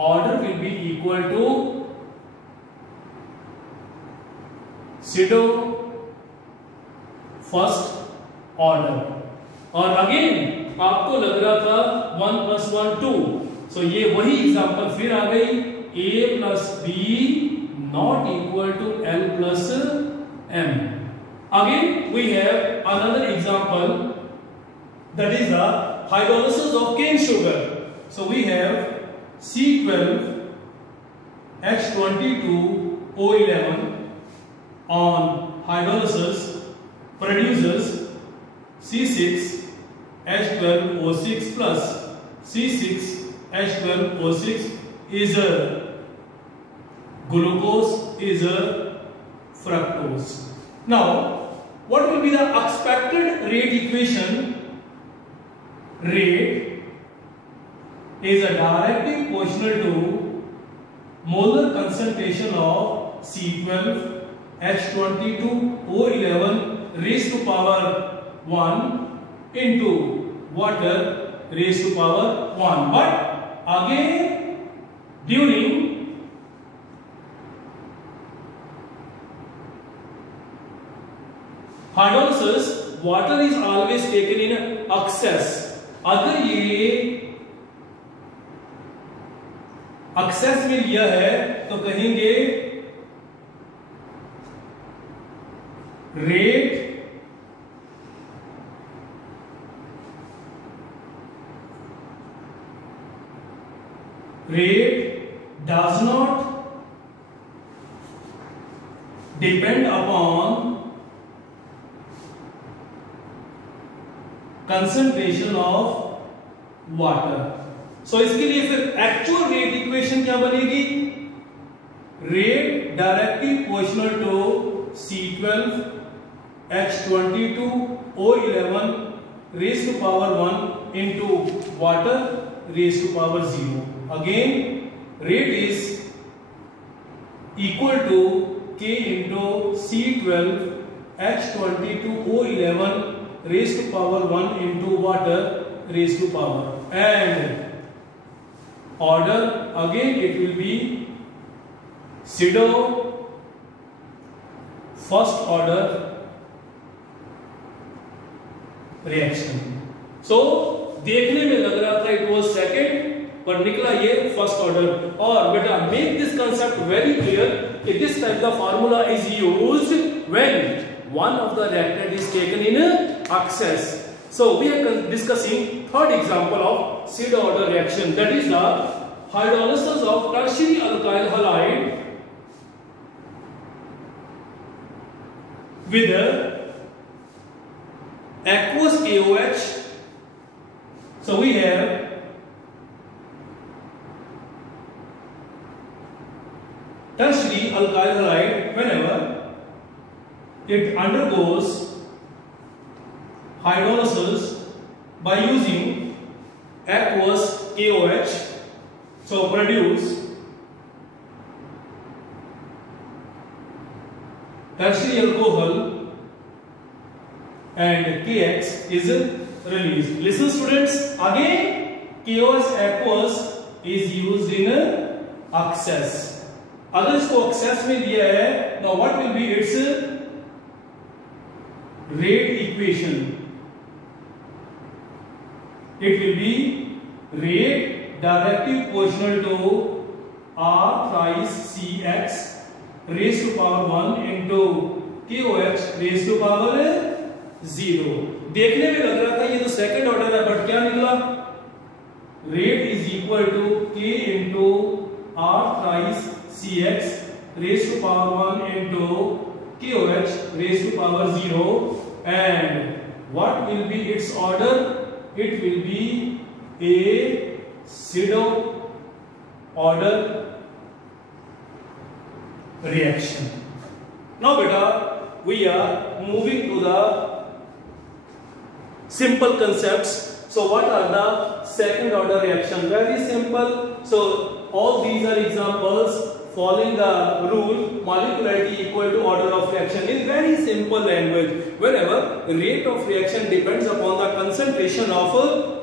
order will be equal to pseudo first order. और अगेन आपको लग रहा था 1 + 1 2, सो ये वही एग्जांपल फिर आ गई, a + b not equal to l + m। Again we have another example, that is the hydrolysis of cane sugar. So we have C12 H22O11 on hydrolysis produces C6 H12O6 plus C6 H12O6 is a glucose, is a fructose. Now what will be the expected rate equation? Rate is a directly proportional to molar concentration of C12 H22O11 raised to power 1 into water raised to power 1. But again during hydrolysis water is always taken in excess. अगर ये access में लिया है तो कहेंगे rate does not depend upon concentration of water. So इसके लिए फिर एक्चुअल रेट इक्वेशन क्या बनेगी? Rate directly proportional to C12 H22O11 raised to power 1 into water raised to power 0. Again rate is equal to K into C12 H22O11 raised to power 1 into water raised to power, and order again it will be pseudo first order reaction. So देखने में लग रहा था it was second, पर निकला ये first order. और बेटा make this concept very clear कि दिस टाइप का formula is used when one of the reactant is taken in excess. So we are discussing third example of pseudo order reaction, that is the hydrolysis of tertiary alkyl halide with aqueous KOH. So we have tertiary alkyl halide whenever it undergoes hydrolysis by using aqueous KOH, so produce tertiary alcohol and KX is released. Listen students, again KOH aqueous is used in excess. अगर इसको excess में दिया है, now what will be its rate equation? It will be rate directly proportional to R thrice CX raised to power 1 into KOH raised to power 0. देखने में लग रहा था ये तो सेकंड ऑर्डर है, बट क्या निकला? Rate is equal to K into R thrice CX raised to power 1 into KOH raised to power 0, and what will be its order? It will be a pseudo order reaction. Now beta we are moving to the simple concepts. So what are the second order reaction? Very simple. So all these are examples. following the rule molecularity equal to order of reaction. In very simple language, whenever rate of reaction depends upon the concentration of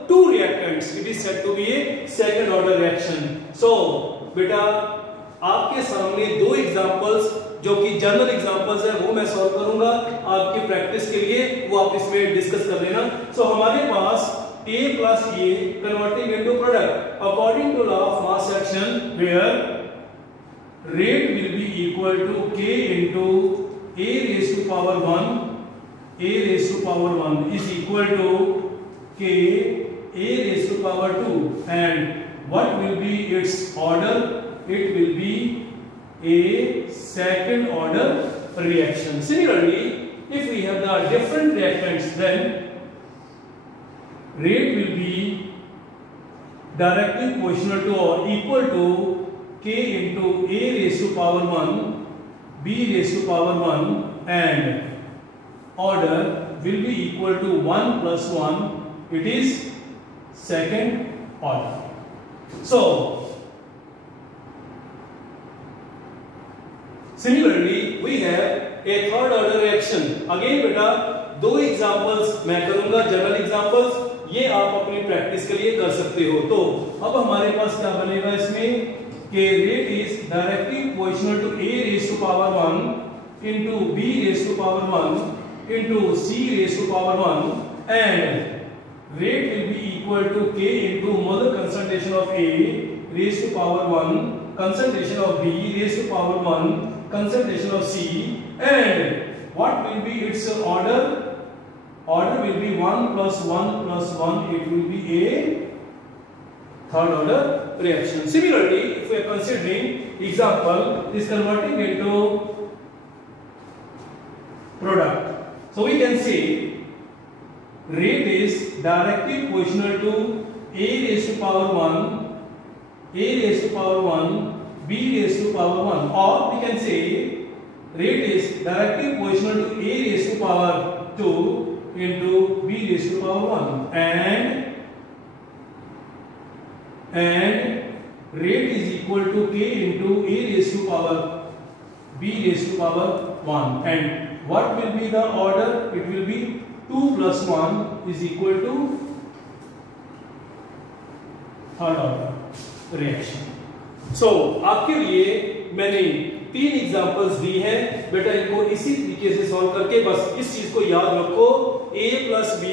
two reactants, it is said to be a second order reaction. So बेटा आपके सामने दो examples जो कि general examples है वो मैं solve करूंगा आपकी प्रैक्टिस के लिए, वो आप इसमें डिस्कस कर लेना. सो हमारे पास A plus A converting into product according to law of mass action, where rate will be equal to K into A raised to power 1. A raised to power 1 is equal to K A raised to power 2. And what will be its order? It will be a second order reaction. Similarly, if we have the different reactants, then rate will be directly proportional to or equal to K into A raised to power 1, B raised to power 1, and order will be equal to 1 plus 1. It is second order. So similarly we have a third order reaction. Again बेटा दो examples मैं करूंगा, general examples, ये आप अपनी practice के लिए कर सकते हो. तो अब हमारे पास क्या बनेगा इसमें कि rate is directly proportional to A raise to power 1 into B raise to power 1 into C raise to power 1 and rate will be equal to K into molar concentration of A raised to power 1, concentration of B raised to power 1, concentration of C, and what will be its order? Order will be 1 plus 1 plus 1. It will be a third order reaction. Similarly, if we are considering example is converting into product, so we can say rate is directly proportional to A raised to power 1, A raised to power 1, B raised to power 1, or we can say rate is directly proportional to A raised to power 2 into B raised to power 1, and rate is equal to K into A raised to power B raised to power 1, and what will be the order? It will be 2 plus 1 is equal to third order reaction. So आपके लिए मैंने तीन examples दी हैं बेटा, इनको इसी तरीके से सॉल्व करके बस इस चीज को याद रखो, A plus B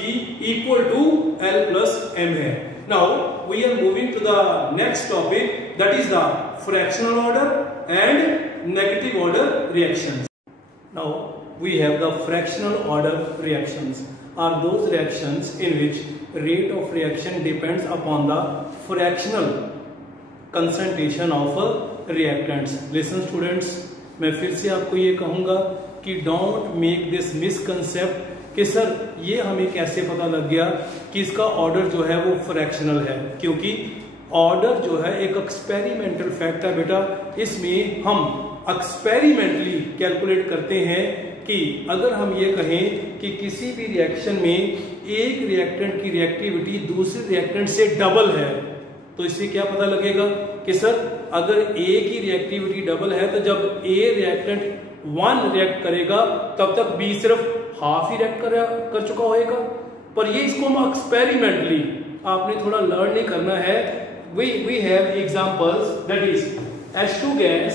equal to L plus M है. Now we are moving to the next topic, that is the fractional order and negative order reactions. Now we have the fractional order reactions are those reactions in which rate of reaction depends upon the fractional concentration of reactants. Listen students, मैं फिर से आपको ये कहूंगा कि don't make this misconcept कि sir ये हमें कैसे पता लग गया कि इसका ऑर्डर जो है वो फ्रैक्शनल है, क्योंकि ऑर्डर जो है एक एक्सपेरिमेंटल फैक्ट है बेटा. इसमें हम एक्सपेरिमेंटली कैलकुलेट करते हैं कि अगर हम ये कहें कि किसी भी रिएक्शन में एक रिएक्टेंट की रिएक्टिविटी दूसरे रिएक्टेंट से डबल है, तो इससे क्या पता लगेगा कि सर अगर A की रिएक्टिविटी डबल है तो जब A रिएक्टेंट 1 रिएक्ट करेगा तब तक B सिर्फ हाफ ही रिएक्ट कर चुका होगा. पर ये इसको हम एक्सपेरिमेंटली आपने थोड़ा लर्न नहीं करना है. we have examples, that is H2 gas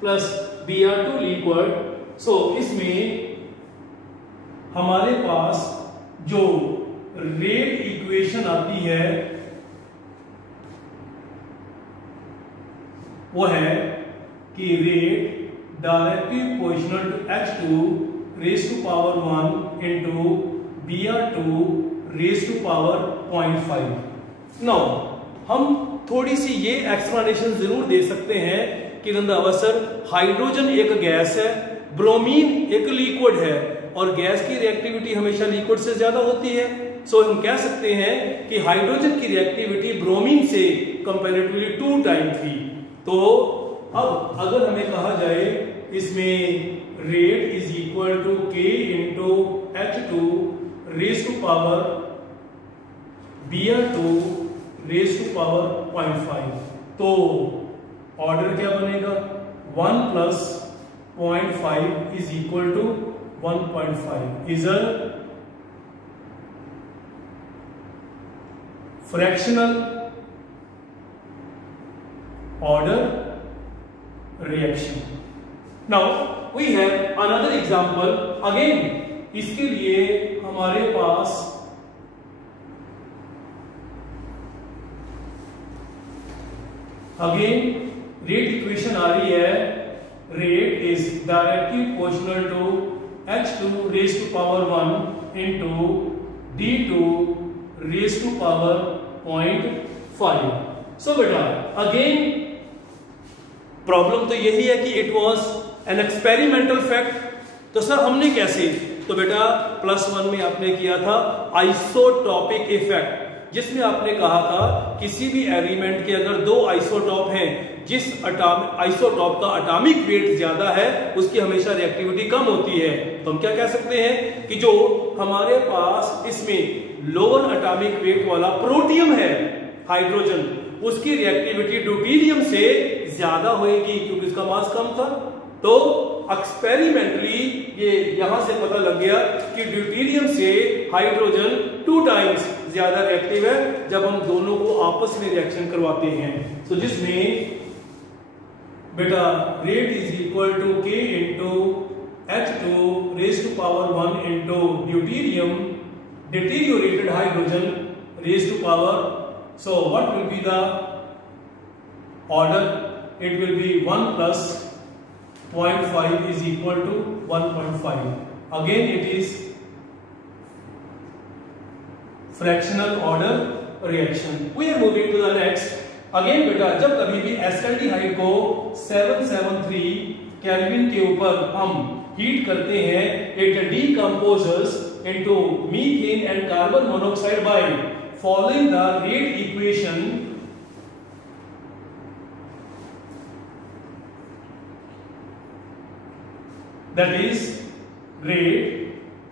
plus Br2 liquid. so इसमें हमारे पास जो रेट इक्वेशन आती है वो है कि rate directly proportional to H2 raise to power 1 into Br2 raise to power 0.5. Now हम थोड़ी सी ये एक्सप्लेनेशन जरूर दे सकते हैं कि रंधावा सर हाइड्रोजन एक गैस है, ब्रोमीन एक लिक्विड है और गैस की रिएक्टिविटी हमेशा लिक्विड से ज्यादा होती है. सो हम कह सकते हैं कि हाइड्रोजन की रिएक्टिविटी ब्रोमीन से कंपैरेटिवली 2 टाइम थी. तो अब अगर हमें कहा जाए इसमें rate is equal to K into H2 raise to power Br2 raise to power 0.5, तो ऑर्डर क्या बनेगा 1 plus 0.5 is equal to 1.5 is a fractional order reaction. Now we have another example. Again इसके लिए हमारे पास अगेन रेट इक्वेशन आ रही है. Rate is directly proportional to h2 raise to power 1 into d2 raise to power 0.5. So बेटा again problem तो यही है कि it was an experimental fact. तो सर हमने कैसे? तो बेटा +1 में आपने किया था आइसोटॉपिक इफेक्ट, जिसमें आपने कहा था किसी भी एलिमेंट के अगर दो आइसोटॉप हैं, जिस आइसोटॉप का एटॉमिक वेट ज्यादा है उसकी हमेशा रिएक्टिविटी कम होती है. तो हम क्या कह सकते हैं कि जो हमारे पास इसमें लोअर एटॉमिक वेट वाला प्रोटियम है, हाइड्रोजन, उसकी रिएक्टिविटी ड्यूटेरियम से ज्यादा होगी क्योंकि उसका मास कम था. तो एक्सपेरिमेंटली ये यहां से पता लग गया कि ड्यूटेरियम से हाइड्रोजन 2 टाइम्स ज्यादा रिएक्टिव है जब हम दोनों को आपस में रिएक्शन करवाते हैं. तो जिसमें बेटा rate is equal to K into H2 raise to power 1 into deuterium deteriorated hydrogen raise to power. So what will be the order? It will be 1 plus 0.5 is equal to 1.5. Again it is fractional order reaction. We are moving to the next. Again बेटा जब कभी भी acetaldehyde को 773 kelvin के ऊपर हम heat करते हैं, it decomposes into methane and carbon monoxide by following the rate equation. That is rate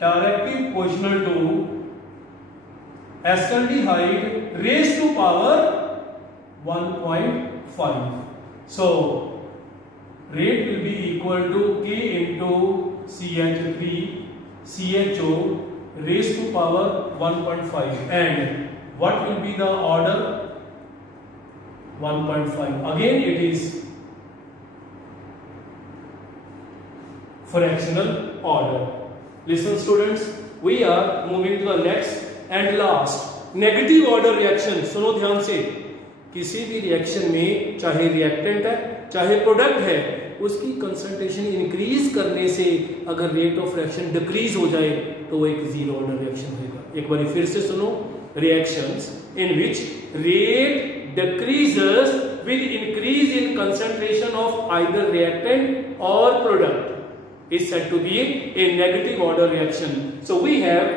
directly proportional to acetaldehyde raised to power 1.5. So rate will be equal to K into CH3 CHO raised to power 1.5. And what will be the order? 1.5. Again it is fractional order. Listen students, we are moving to the next and last negative order reaction. सुनो ध्यान से, किसी भी reaction में चाहे reactant है चाहे product है, उसकी कंसंट्रेशन इंक्रीज करने से अगर रेट ऑफ रिएक्शन डिक्रीज हो जाए तो वो एक जीरो ऑर्डर रिएक्शन होगा. एक बार फिर से सुनो, reactions in which rate decreases with increase in concentration of either reactant और product is said to be a negative order reaction. So we have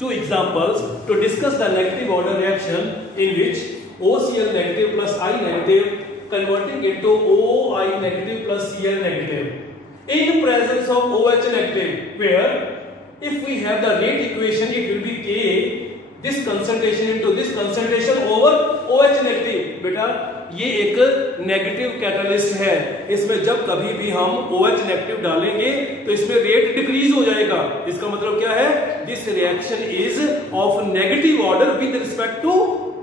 two examples to discuss the negative order reaction in which OCl negative plus I negative converting into OI negative plus Cl negative in presence of OH negative, where if we have the rate equation it will be K this concentration into this concentration over OH negative. बेटा ये एक negative catalyst है, इसमें जब कभी भी हम OH negative डालेंगे तो इसमें रेट डिक्रीज हो जाएगा. इसका मतलब क्या है? This reaction is of negative order with respect to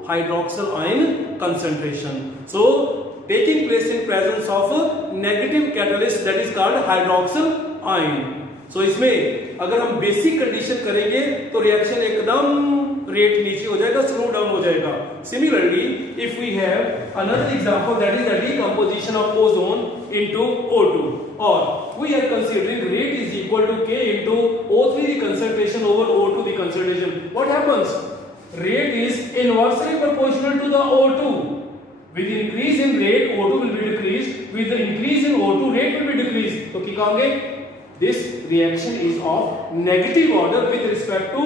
hydroxyl ion concentration. So taking place in presence of negative catalyst that is called hydroxyl ion. So इसमें अगर हम बेसिक कंडीशन करेंगे तो रिएक्शन एकदम रेट नीचे हो जाएगा, स्लो डाउन हो जाएगा. Similarly if we have another example that is the decomposition of ozone into O2, और we are considering rate is equal to K into O3 the concentration over O2 the concentration. What happens? Rate is inversely proportional to the O2. With increase in rate O2 will be decreased, with the increase in O2 rate will be decreased. तो क्या कहोगे? This reaction is of negative order with respect to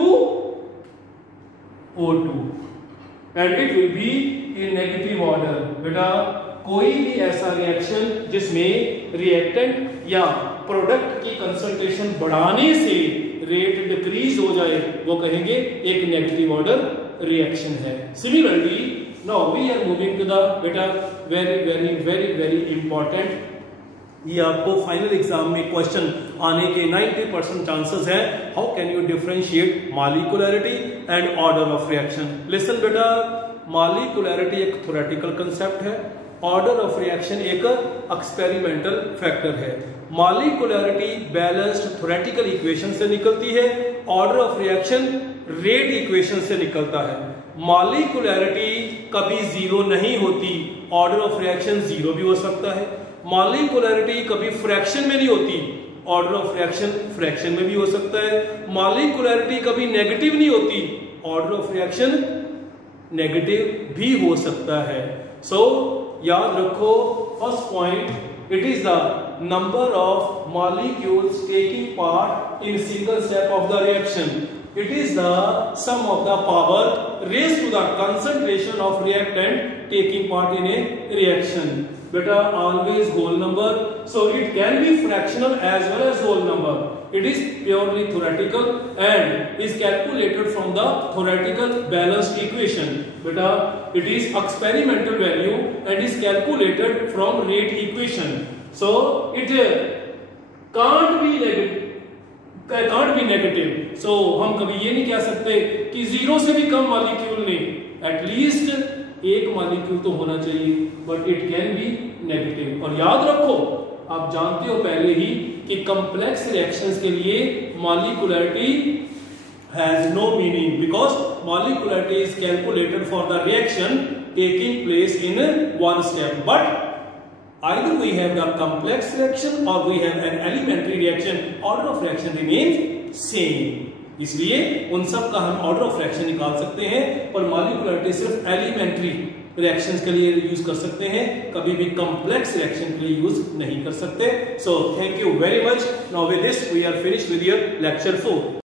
O2 and it will be in negative order. बेटा कोई भी ऐसा reaction जिसमें reactant या product की कंसंट्रेशन बढ़ाने से रेट डिक्रीज हो जाए वो कहेंगे एक नेगेटिव ऑर्डर रिएक्शन है. Similarly now we are moving to the beta very important ये आपको फाइनल एग्जाम में क्वेश्चन आने के 90% चांसेस हैं। How can you differentiate molecularity and order of reaction. Listen बेटा, मॉलिक्यूलरिटी एक थ्योरेटिकल कंसेप्ट है, ऑर्डर ऑफ रिएक्शन एक एक्सपेरिमेंटल फैक्टर है। मॉलिक्यूलरिटी बैलेंस्ड थ्योरेटिकल इक्वेशन से निकलती है, order of reaction rate equation से निकलता है। मॉलिक्यूलरिटी कभी जीरो नहीं होती, ऑर्डर ऑफ रिएक्शन जीरो भी हो सकता है। मॉलिक्यूलरिटी कभी फ्रैक्शन में नहीं होती, ऑर्डर ऑफ रिएक्शन फ्रैक्शन में भी हो सकता है। मॉलिक्यूलरिटी कभी नेगेटिव नहीं होती, ऑर्डर ऑफ रिएक्शन नेगेटिव भी हो सकता है। सो याद रखो, first point, it is the number of molecules taking part in single step of the reaction. It is the sum of the power raised to the concentration of reactant taking part in a reaction. Beta, always whole number, so it can be fractional as well as whole number. It is purely theoretical and is calculated from the theoretical balanced equation. Beta, it is experimental value and is calculated from rate equation. So it can't be negative. So हम कभी ये नहीं कह सकते कि zero से भी कम molecule ने, एटलीस्ट एक मॉलिक्यूल तो होना चाहिए, but it can be negative. और याद रखो, आप जानते हो पहले ही कि कंप्लेक्स रिएक्शंस के लिए molecularity has no meaning because molecularity is calculated for the reaction taking place in one step. But either we have the complex reaction or we have an elementary reaction, order of reaction remains same. इसलिए उन सब का हम order of reaction निकाल सकते हैं, पर molecularity सिर्फ एलिमेंट्री रिएक्शंस के लिए यूज कर सकते हैं, कभी भी कॉम्प्लेक्स रिएक्शन के लिए यूज नहीं कर सकते। So thank you very much. Now with this we are finished with your lecture 4।